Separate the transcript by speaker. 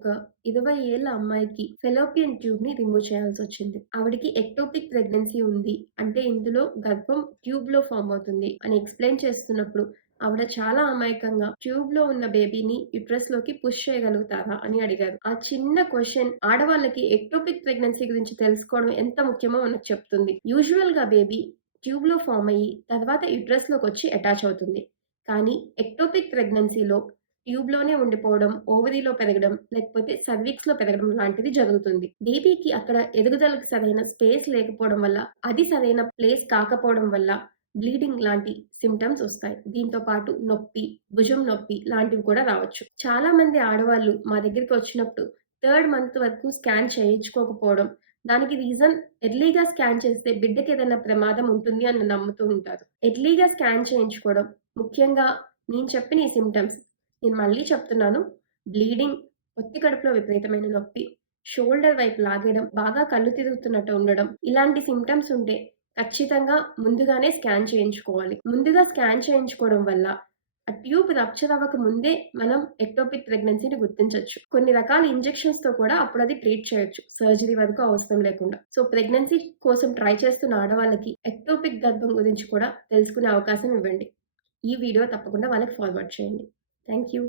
Speaker 1: ఒక ఇరవై ఏళ్ళ అమ్మాయికి ఫెలోపియన్ ట్యూబ్ని రిమూవ్ చేయాల్సి వచ్చింది. ఆవిడకి ఎక్టోపిక్ ప్రెగ్నెన్సీ ఉంది. అంటే ఇందులో గర్భం ట్యూబ్లో ఫామ్ అవుతుంది అని ఎక్స్ప్లెయిన్ చేస్తున్నప్పుడు ఆవిడ చాలా అమాయకంగా ట్యూబ్లో ఉన్న బేబీని యుట్రస్లోకి పుష్ చేయగలుగుతారా అని అడిగారు. ఆ చిన్న క్వశ్చన్ ఆడవాళ్ళకి ఎక్టోపిక్ ప్రెగ్నెన్సీ గురించి తెలుసుకోవడం ఎంత ముఖ్యమో మనకు చెప్తుంది. యూజువల్గా బేబీ ట్యూబ్లో ఫామ్ అయ్యి తర్వాత యుట్రస్లోకి వచ్చి అటాచ్ అవుతుంది. కానీ ఎక్టోపిక్ ప్రెగ్నెన్సీలో ట్యూబ్లోనే ఉండిపోవడం ఓవరీలో పెరగడం లేకపోతే సర్వీక్స్లో పెరగడం లాంటిది జరుగుతుంది. బేబీకి అక్కడ ఎదుగుదలకు సరైన స్పేస్ లేకపోవడం వల్ల అది సరైన ప్లేస్ కాకపోవడం వల్ల బ్లీడింగ్ లాంటి సిమ్టమ్స్ వస్తాయి. దీంతో పాటు నొప్పి భుజం నొప్పి లాంటివి కూడా రావచ్చు. చాలా మంది ఆడవాళ్ళు మా దగ్గరికి వచ్చినప్పుడు థర్డ్ మంత్ వరకు స్కాన్ చేయించుకోకపోవడం దానికి రీజన్ ఎర్లీగా స్కాన్ చేస్తే బిడ్డకి ఏదైనా ప్రమాదం ఉంటుంది అని నమ్ముతూ ఉంటారు. ఎర్లీగా స్కాన్ చేయించుకోవడం ముఖ్యంగా నేను చెప్పిన ఈ సిమ్టమ్స్ నేను మళ్ళీ చెప్తున్నాను. బ్లీడింగ్ ఒత్తి కడుపులో విపరీతమైన నొప్పి షోల్డర్ వైపు లాగేయడం బాగా కళ్ళు తిరుగుతున్నట్టు ఉండడం ఇలాంటి సిమ్టమ్స్ ఉంటే ఖచ్చితంగా ముందుగానే స్కాన్ చేయించుకోవాలి. ముందుగా స్కాన్ చేయించుకోవడం వల్ల ఆ ట్యూబ్ రప్చర్ అవ్వక ముందే మనం ఎక్టోపిక్ ప్రెగ్నెన్సీని గుర్తించవచ్చు కొన్ని రకాల ఇంజెక్షన్స్తో కూడా అప్పుడు అది ట్రీట్ చేయొచ్చు. సర్జరీ వరకు అవసరం లేకుండా. సో ప్రెగ్నెన్సీ కోసం ట్రై చేస్తున్న ఆడవాళ్ళకి ఎక్టోపిక్ గర్భం గురించి కూడా తెలుసుకునే అవకాశం ఇవ్వండి. ఈ వీడియో తప్పకుండా వాళ్ళకి ఫార్వర్డ్ చేయండి. Thank you.